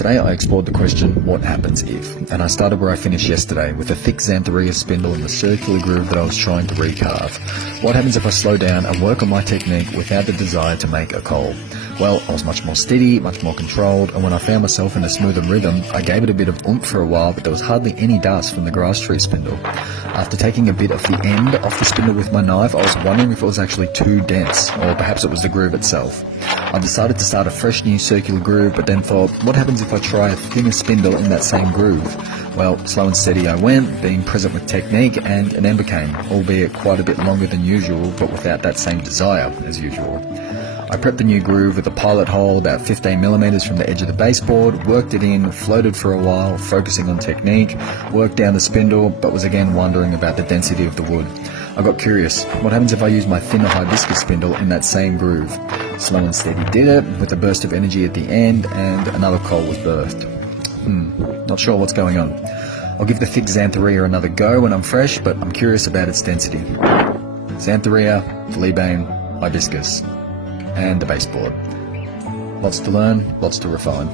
Today I explored the question, what happens if? And I started where I finished yesterday, with a thick xanthorrhea spindle in the circular groove that I was trying to recarve. What happens if I slow down and work on my technique without the desire to make a coal? Well, I was much more steady, much more controlled, and when I found myself in a smoother rhythm, I gave it a bit of oomph for a while, but there was hardly any dust from the grass tree spindle. After taking a bit of the end off the spindle with my knife, I was wondering if it was actually too dense, or perhaps it was the groove itself. I decided to start a fresh new circular groove, but then thought, what happens if I try a thinner spindle in that same groove? Well, slow and steady I went, being present with technique, and an ember came, albeit quite a bit longer than usual, but without that same desire as usual. I prepped the new groove with a pilot hole about 15mm from the edge of the baseboard, worked it in, floated for a while, focusing on technique, worked down the spindle, but was again wondering about the density of the wood. I got curious, what happens if I use my thinner hibiscus spindle in that same groove? Slow and steady did it, with a burst of energy at the end, and another coal was birthed. Not sure what's going on. I'll give the thick xanthorrhea another go when I'm fresh, but I'm curious about its density. Xanthorrhea, fleabane, hibiscus, and the baseboard. Lots to learn, lots to refine.